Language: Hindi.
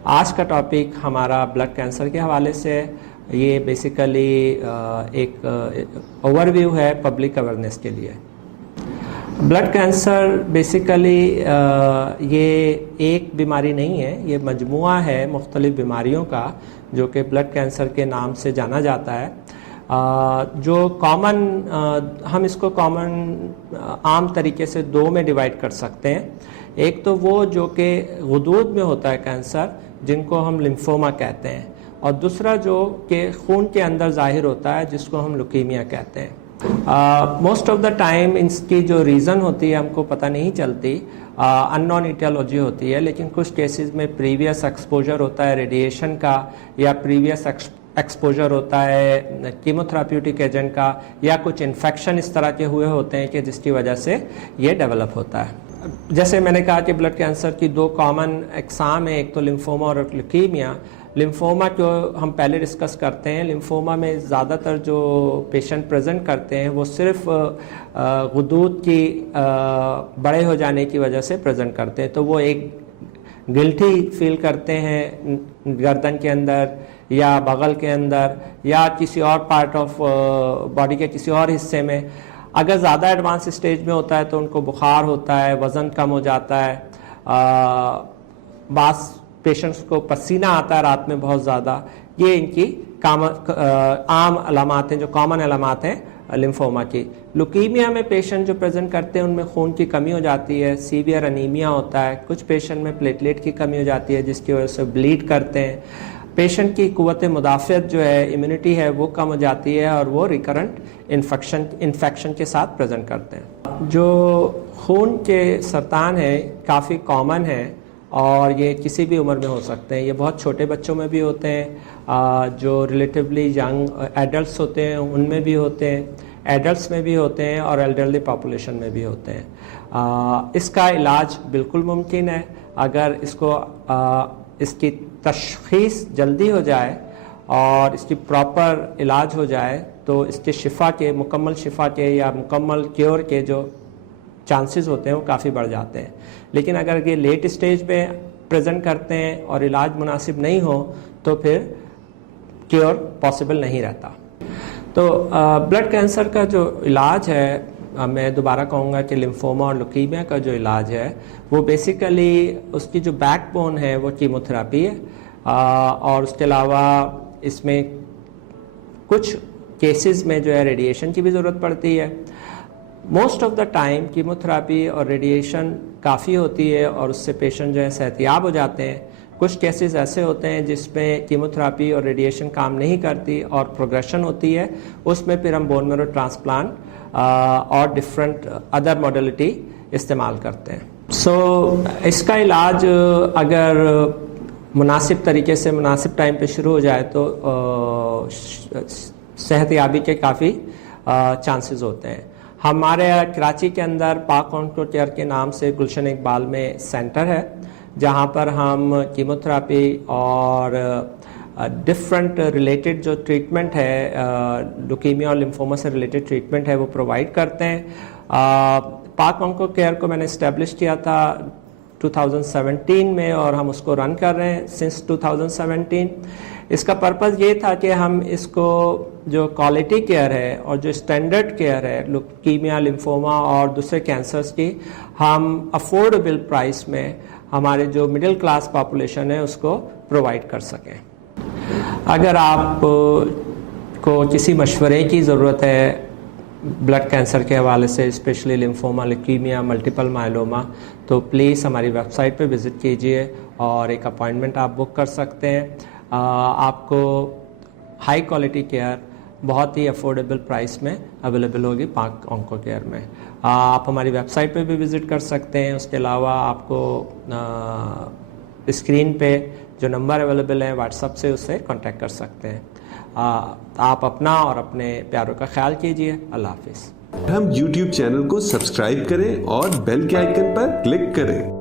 आज का टॉपिक हमारा ब्लड कैंसर के हवाले से है। ये बेसिकली एक ओवरव्यू है पब्लिक अवेयरनेस के लिए। ब्लड कैंसर बेसिकली ये एक बीमारी नहीं है, ये मजमुआ है मुख्तलिफ बीमारियों का जो कि ब्लड कैंसर के नाम से जाना जाता है। जो कॉमन हम इसको कॉमन आम तरीके से दो में डिवाइड कर सकते हैं। एक तो वो जो कि गुदूद में होता है कैंसर, जिनको हम लिम्फोमा कहते हैं, और दूसरा जो कि खून के अंदर जाहिर होता है, जिसको हम लुकीमिया कहते हैं। मोस्ट ऑफ द टाइम इसकी जो रीज़न होती है हमको पता नहीं चलती, अननोन इटियोलॉजी होती है, लेकिन कुछ केसेस में प्रीवियस एक्सपोजर होता है रेडिएशन का, या प्रीवियस एक्सपोजर होता है कीमोथेराप्यूटिक एजेंट का, या कुछ इन्फेक्शन इस तरह के हुए होते हैं कि जिसकी वजह से ये डेवलप होता है। जैसे मैंने कहा कि ब्लड कैंसर की दो कॉमन अक़साम है, एक तो लिम्फोमा और ल्यूकीमिया। लिम्फोमा जो हम पहले डिस्कस करते हैं, लिम्फोमा में ज़्यादातर जो पेशेंट प्रेजेंट करते हैं वो सिर्फ गुदूद की बड़े हो जाने की वजह से प्रेजेंट करते हैं। तो वो एक गिल्टी फील करते हैं गर्दन के अंदर या बगल के अंदर या किसी और पार्ट ऑफ बॉडी के किसी और हिस्से में। अगर ज़्यादा एडवांस स्टेज में होता है तो उनको बुखार होता है, वज़न कम हो जाता है, बास पेशेंट्स को पसीना आता है रात में बहुत ज़्यादा। ये इनकी आम अलामात हैं, जो कॉमन अलामात हैं लिम्फोमा की। लुकीमिया में पेशेंट जो प्रेजेंट करते हैं उनमें खून की कमी हो जाती है, सीवियर अनीमिया होता है, कुछ पेशेंट में प्लेटलेट की कमी हो जाती है जिसकी वजह से ब्लीड करते हैं। पेशेंट की कुव्वत मुदाफ़ियत जो है, इम्यूनिटी है, वो कम हो जाती है और वो रिकरेंट इन्फेक्शन के साथ प्रेजेंट करते हैं। जो खून के सरतान है काफ़ी कॉमन है और ये किसी भी उम्र में हो सकते हैं। ये बहुत छोटे बच्चों में भी होते हैं, जो रिलेटिवली यंग एडल्ट्स होते हैं उनमें भी होते हैं, एडल्ट्स में भी होते हैं और एल्डरली पॉपुलेशन में भी होते हैं। इसका इलाज बिल्कुल मुमकिन है अगर इसकी तशख़ीस जल्दी हो जाए और इसकी प्रॉपर इलाज हो जाए तो इसके मुकम्मल शिफा के या मुकम्मल क्योर के जो चांसेस होते हैं वो काफ़ी बढ़ जाते हैं। लेकिन अगर ये लेट स्टेज में प्रेजेंट करते हैं और इलाज मुनासिब नहीं हो तो फिर क्योर पॉसिबल नहीं रहता। तो ब्लड कैंसर का जो इलाज है, मैं दोबारा कहूँगा कि लिम्फोमा और लुकीमिया का जो इलाज है वो बेसिकली उसकी जो बैकबोन है वो कीमोथेरापी है, और उसके अलावा इसमें कुछ केसेस में जो है रेडिएशन की भी ज़रूरत पड़ती है। Most of the time chemotherapy और रेडिएशन काफ़ी होती है और उससे पेशेंट जो है सेहतियाब हो जाते हैं। कुछ केसेस ऐसे होते हैं जिसमें कीमोथेरापी और रेडिएशन काम नहीं करती और प्रोग्रेशन होती है, उसमें फिर हम बोन मैरो ट्रांसप्लांट और डिफरेंट अदर मॉडलिटी इस्तेमाल करते हैं। इसका इलाज अगर मुनासिब तरीके से मुनासिब टाइम पे शुरू हो जाए तो सेहतयाबी के काफ़ी चांसेस होते हैं। हमारे कराची के अंदर पाक ऑन्को केयर के नाम से गुलशन इकबाल में सेंटर है, जहाँ पर हम कीमोथेरापी और डिफरेंट रिलेटेड जो ट्रीटमेंट है, लुकीमिया और लिम्फोमा से रिलेटेड ट्रीटमेंट है, वो प्रोवाइड करते हैं। पाक ऑन्को केयर को मैंने इस्टेब्लिश किया था 2017 में और हम उसको रन कर रहे हैं सिंस 2017। इसका पर्पज़ ये था कि हम इसको जो क्वालिटी केयर है और जो स्टैंडर्ड केयर है लुकीमिया, लिम्फोमा और दूसरे कैंसर्स की, हम अफोर्डेबल प्राइस में हमारे जो मिडिल क्लास पॉपुलेशन है उसको प्रोवाइड कर सकें। अगर आप को किसी मशवरे की ज़रूरत है ब्लड कैंसर के हवाले से, specially lymphoma, leukaemia, multiple myeloma, तो प्लीज़ हमारी वेबसाइट पे विज़िट कीजिए और एक अपॉइंटमेंट आप बुक कर सकते हैं। आपको हाई क्वालिटी केयर बहुत ही अफोर्डेबल प्राइस में अवेलेबल होगी पाक ऑन्को केयर में। आप हमारी वेबसाइट पे भी विज़िट कर सकते हैं। उसके अलावा आपको स्क्रीन पे जो नंबर अवेलेबल है व्हाट्सएप से उससे कांटेक्ट कर सकते हैं। आप अपना और अपने प्यारों का ख्याल कीजिए। अल्लाह हाफिज़। हम YouTube चैनल को सब्सक्राइब करें और बेल के आइकन पर क्लिक करें।